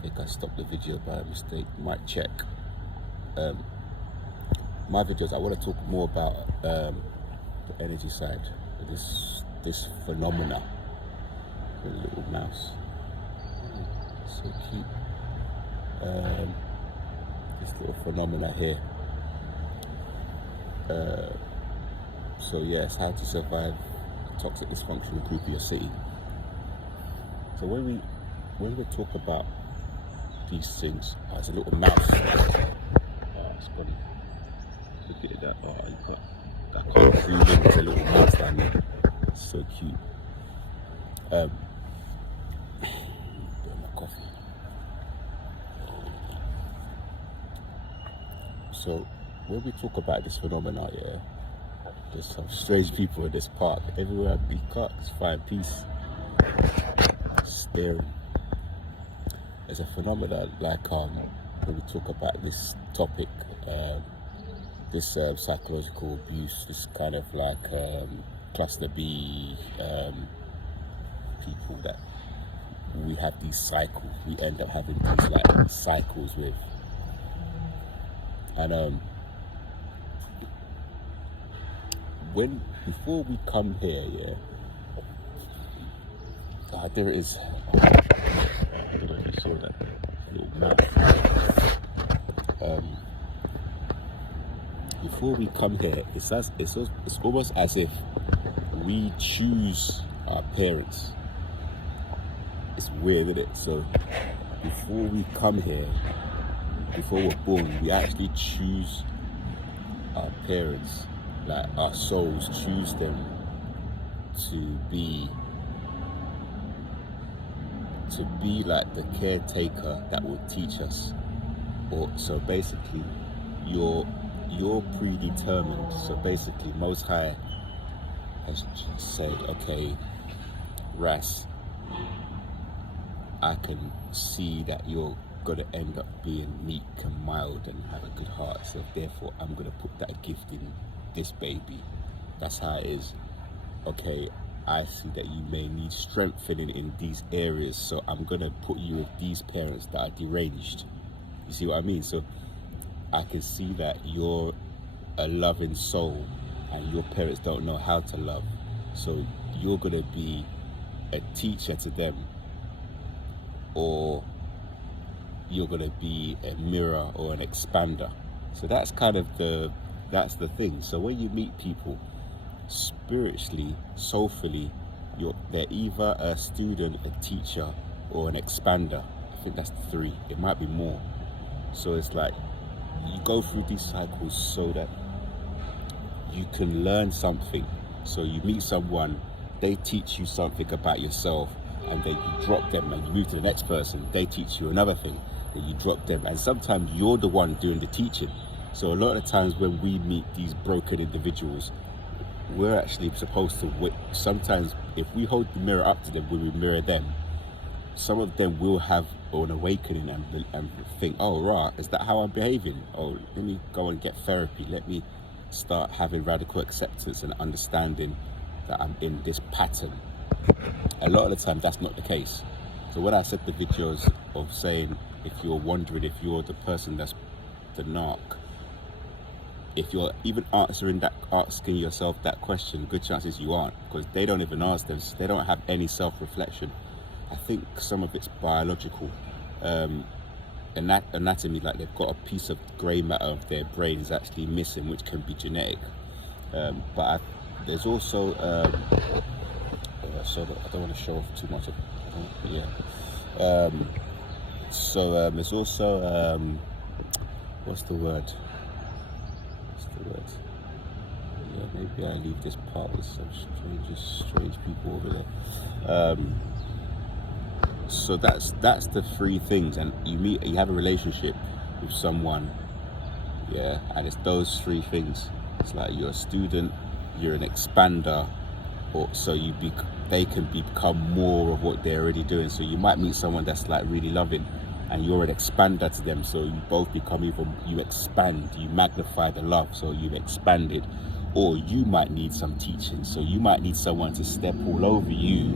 think I stopped the video by mistake. Might check. My videos, I want to talk more about the energy side. This phenomena. The little mouse. So cute. This little phenomena here. So yes, how to survive a toxic, dysfunctional group in your city. So when we talk about these things, it's a little mouse. It's funny. Look at that. I can't zoom in. It's a little mouse down there. It's so cute. Burn my coffee. So when we talk about this phenomena, there's some strange people in this park. Everywhere I can't find peace. Staring. There's a phenomena like when we talk about this topic, this psychological abuse, this kind of like cluster B people that we have these cycles. We end up having these like cycles with, and before we come here, there it is. I don't know if you saw that little mouth. Before we come here, it's almost as if we choose our parents. It's weird, isn't it? So before we come here, before we're born, we actually choose our parents. Like our souls choose them to be like the caretaker that will teach us. Or so basically you're predetermined. So basically Most High has said, okay, Ras, I can see that you're gonna end up being meek and mild and have a good heart, so therefore I'm gonna put that gift in this baby. That's how it is. Okay, I see that you may need strengthening in these areas, so I'm gonna put you with these parents that are deranged. You see what I mean? So I can see that you're a loving soul and your parents don't know how to love, so you're gonna be a teacher to them, or you're gonna be a mirror or an expander. So that's kind of that's the thing. So when you meet people spiritually, soulfully, they're either a student, a teacher, or an expander. I think that's the three. It might be more. So it's like you go through these cycles so that you can learn something. So you meet someone, they teach you something about yourself, and then you drop them and you move to the next person. They teach you another thing, then you drop them, and sometimes you're the one doing the teaching. So a lot of the times when we meet these broken individuals, we're actually supposed to sometimes if we hold the mirror up to them when we mirror them, some of them will have an awakening and think, oh right, is that how I'm behaving? Oh, let me go and get therapy. Let me start having radical acceptance and understanding that I'm in this pattern. A lot of the time that's not the case. So when I said the videos of saying, if you're wondering if you're the person that's the narc, if you're even asking yourself that question, good chances you aren't, because they don't even ask them. They don't have any self-reflection. I think some of it's biological, anatomy, like they've got a piece of grey matter of their brain is actually missing, which can be genetic. But there's also, so I don't want to show off too much of it, but yeah. So there's also, what's the word? Yeah, maybe I leave this part with some strange people over there. So that's the three things, and you have a relationship with someone, and it's those three things. It's like you're a student, you're an expander, or so they can become more of what they're already doing. So you might meet someone that's like really loving, and you're an expander to them, so you both become you expand, you magnify the love, so you've expanded. Or you might need some teaching, so you might need someone to step all over you,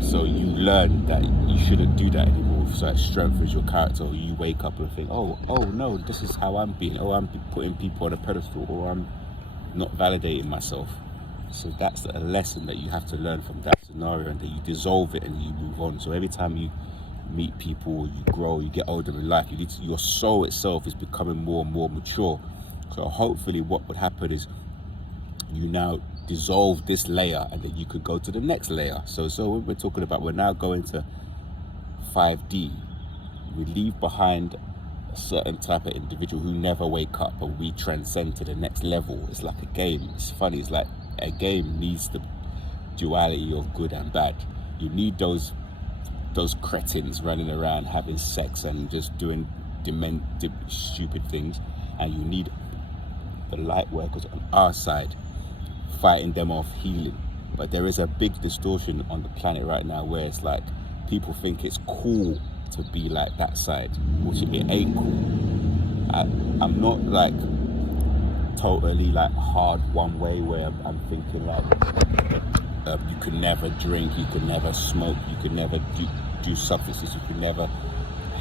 so you learn that you shouldn't do that anymore. so it strengthens your character, or you wake up and think, oh no, this is how I'm being, or I'm putting people on a pedestal, or I'm not validating myself. So that's a lesson that you have to learn from that scenario, and then you dissolve it and you move on. So every time you meet people, you grow, you get older in life, your soul itself is becoming more and more mature. So hopefully what would happen is you now dissolve this layer, and then you could go to the next layer. So when we're talking about, we're now going to 5D, we leave behind a certain type of individual who never wake up, and we transcend to the next level. It's like a game. It's funny, it's like a game needs the duality of good and bad. You need those cretins running around having sex and just doing stupid things, and you need the light workers on our side fighting them off, healing. But there is a big distortion on the planet right now where it's like people think it's cool to be like that side, which it ain't cool. I'm not like totally like hard one way where I'm thinking like you could never drink, you could never smoke, you could never do substances, you could never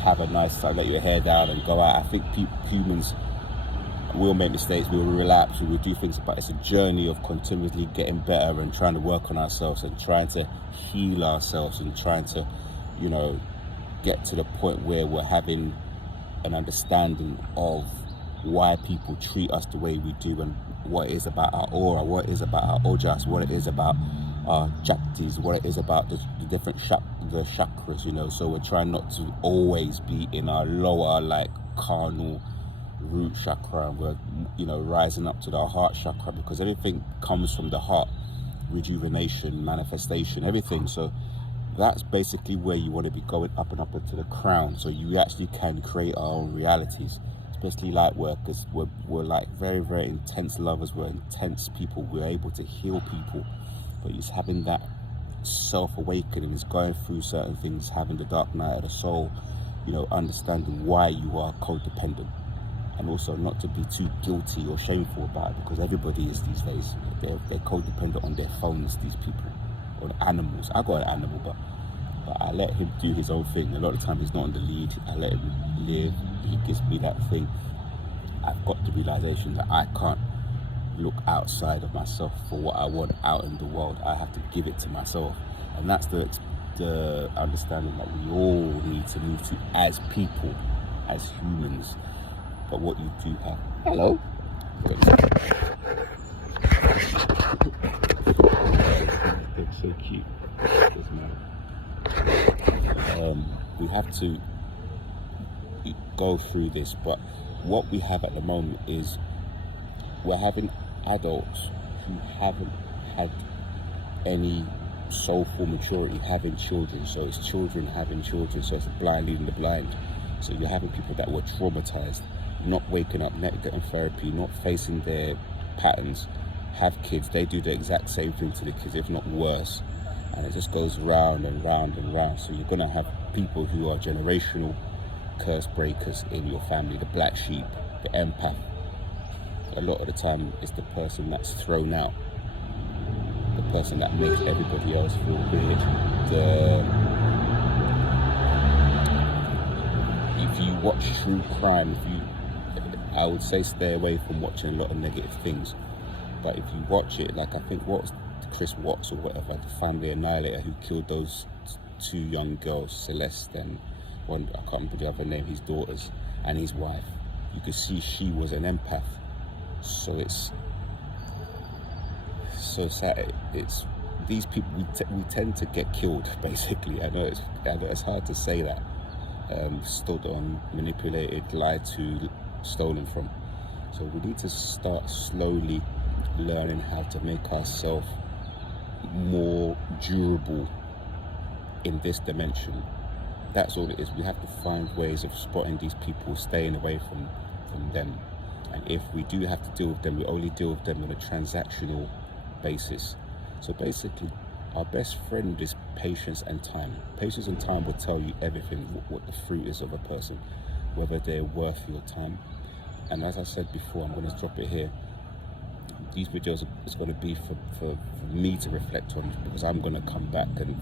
have a nice time, let your hair down and go out. I think humans will make mistakes, we will relapse, we will do things, but it's a journey of continuously getting better and trying to work on ourselves and trying to heal ourselves and trying to, you know, get to the point where we're having an understanding of why people treat us the way we do, and what it is about our aura, what it is about our ojas, what it is about our chaktis, what it is about the different the chakras, you know. So we're trying not to always be in our lower, like, carnal root chakra, and we're, you know, rising up to the heart chakra, because everything comes from the heart, rejuvenation, manifestation, everything. So that's basically where you want to be, going up and up into the crown, so you actually can create our own realities. Especially light workers, we're like very, very intense lovers, we're intense people, we're able to heal people, but it's having that self-awakening, is going through certain things, having the dark night of the soul, you know, understanding why you are codependent, and also not to be too guilty or shameful about it, because everybody is these days. They're codependent on their phones, these people, or animals. I got an animal, but I let him do his own thing. A lot of the time he's not on the lead, I let him live, he gives me that thing. I've got the realization that I can't look outside of myself for what I want out in the world. I have to give it to myself, and that's the understanding that we all need to move to as people, as humans. But what you do have, hello, it's so cute, we have to go through this. But what we have at the moment is we're having adults who haven't had any soulful maturity having children. So it's children having children, so it's a blind leading the blind. So you're having people that were traumatized, not waking up, not getting therapy, not facing their patterns, have kids, they do the exact same thing to the kids, if not worse, and it just goes round and round and round. So you're going to have people who are generational curse breakers in your family, the black sheep, the empath. A lot of the time it's the person that's thrown out, the person that makes everybody else feel weird. If you watch true crime, I would say stay away from watching a lot of negative things. But if you watch it, like I think what was Chris Watts or whatever, the family annihilator who killed those two young girls, Celeste and one, I can't remember the other name, his daughters and his wife. You could see she was an empath. So it's so sad. It's these people, we tend to get killed, basically. I know it's hard to say that. Stood on, manipulated, lied to, stolen from. So we need to start slowly learning how to make ourselves more durable in this dimension. That's all it is. We have to find ways of spotting these people, staying away from them. And if we do have to deal with them, we only deal with them on a transactional basis. So basically, our best friend is patience and time. Patience and time will tell you everything, what the fruit is of a person, whether they're worth your time. And as I said before, I'm going to drop it here. these videos is going to be for me to reflect on, because I'm going to come back and,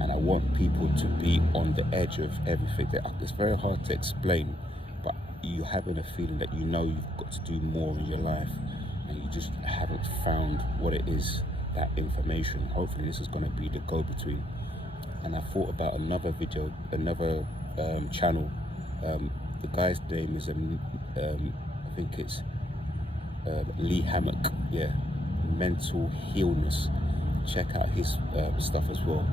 and I want people to be on the edge of everything. It's very hard to explain, but you're having a feeling that you've got to do more in your life, and you just haven't found what it is, that information. Hopefully this is going to be the go-between. And I thought about another video, another channel. The guy's name is I think it's Lee Hammock, mental healness. Check out his stuff as well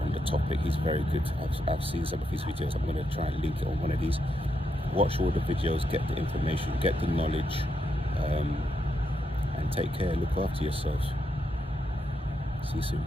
on the topic. He's very good. I've seen some of his videos. I'm going to try and link it on one of these. Watch all the videos, get the information, get the knowledge, and take care. Look after yourselves. See you soon.